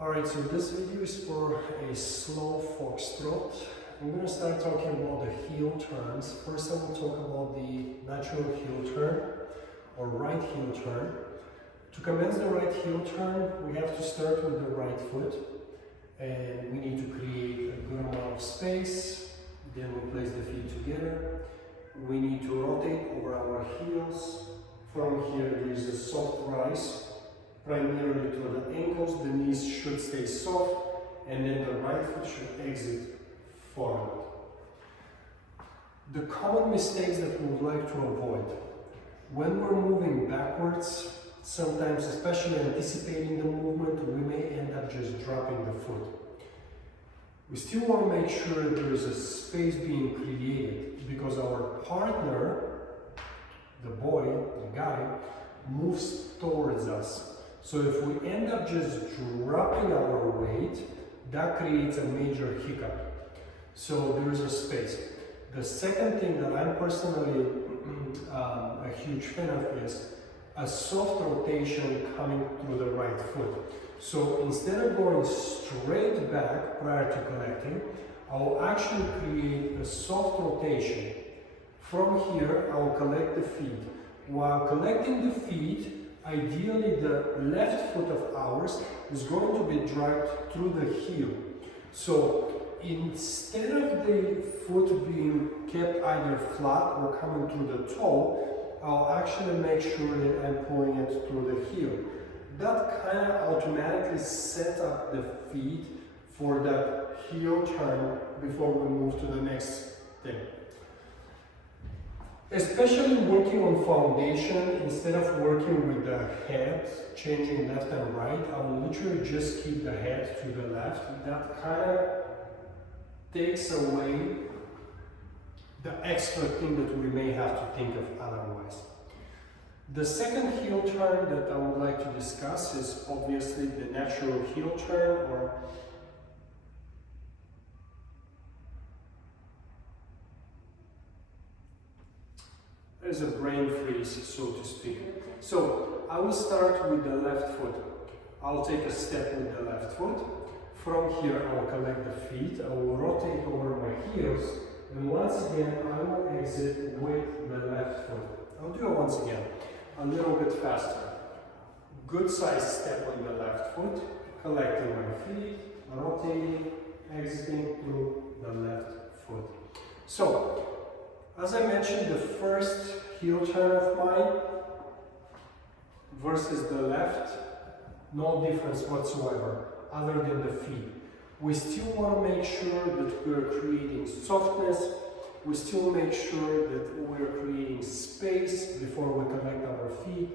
Alright, so this video is for a slow foxtrot. I'm going to start talking about the heel turns. First I will talk about the natural heel turn or right heel turn. To commence the right heel turn, we have to start with the right foot and we need to create a good amount of space. Then we place the feet together. We need to rotate over our heels. From here there is a soft rise, primarily to the ankles. The knees should stay soft and then the right foot should exit forward. The common mistakes that we would like to avoid when we're moving backwards, sometimes especially anticipating the movement, we may end up just dropping the foot. We still want to make sure that there is a space being created because our partner, the boy, the guy, moves towards us. So if we end up just dropping our weight, that creates a major hiccup. So there is a space. The second thing that I'm personally a huge fan of is a soft rotation coming through the right foot. So instead of going straight back prior to collecting, I'll actually create a soft rotation. From here, I'll collect the feet. While collecting the feet, ideally the left foot of ours is going to be dragged through the heel. So instead of the foot being kept either flat or coming through the toe, I'll actually make sure that I'm pulling it through the heel. That kind of automatically sets up the feet for that heel turn before we move to the next thing. Especially working on foundation, instead of working with the head, changing left and right, I will literally just keep the head to the left. That kind of takes away the extra thing that we may have to think of otherwise. The second heel turn that I would like to discuss is obviously the natural heel turn, or there's a brain freeze, so to speak. So I will start with the left foot. I'll take a step with the left foot. From here I will collect the feet. I will rotate over my heels. And once again, I will exit with the left foot. I'll do it once again, a little bit faster. Good size step on the left foot, collecting my feet, rotating, exiting through the left foot. So, as I mentioned, the first heel turn of mine versus the left, no difference whatsoever, other than the feet. We still want to make sure that we're creating softness. We still make sure that we're creating space before we collect our feet.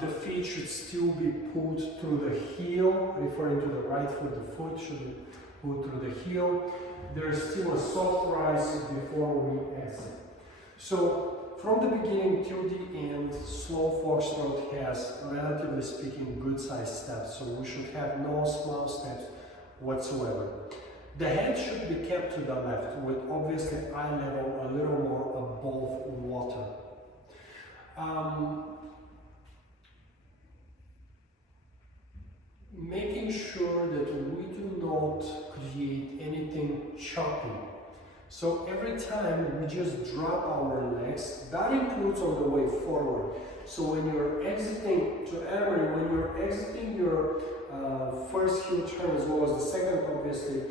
The feet should still be pulled through the heel, referring to the right foot. The foot should be pulled through the heel. There's still a soft rise before we exit. So from the beginning till the end, slow foxtrot has, relatively speaking, good sized steps. So we should have no small steps whatsoever. The head should be kept to the left, with obviously eye level a little more above water. Making sure that we do not create anything choppy. So every time we just drop our legs, that includes on the way forward. So when you're exiting, to Emery, when you're exiting your first heel turn as well as the second, obviously,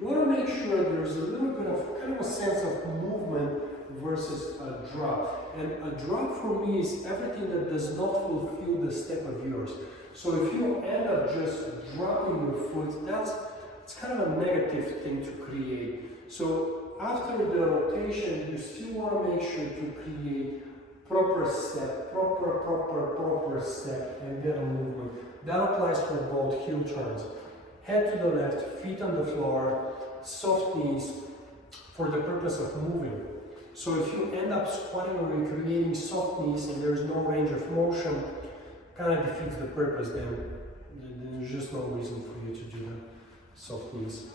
you want to make sure there's a little bit of kind of a sense of movement versus a drop. And a drop for me is everything that does not fulfill the step of yours. So if you end up just dropping your foot, it's kind of a negative thing to create. So after the rotation, you still want to make sure to create proper step, proper step, and then a movement. That applies for both heel turns. Head to the left, feet on the floor, soft knees for the purpose of moving. So if you end up squatting or creating soft knees and there's no range of motion, kind of defeats the purpose. Then there's just no reason for you to do the soft knees.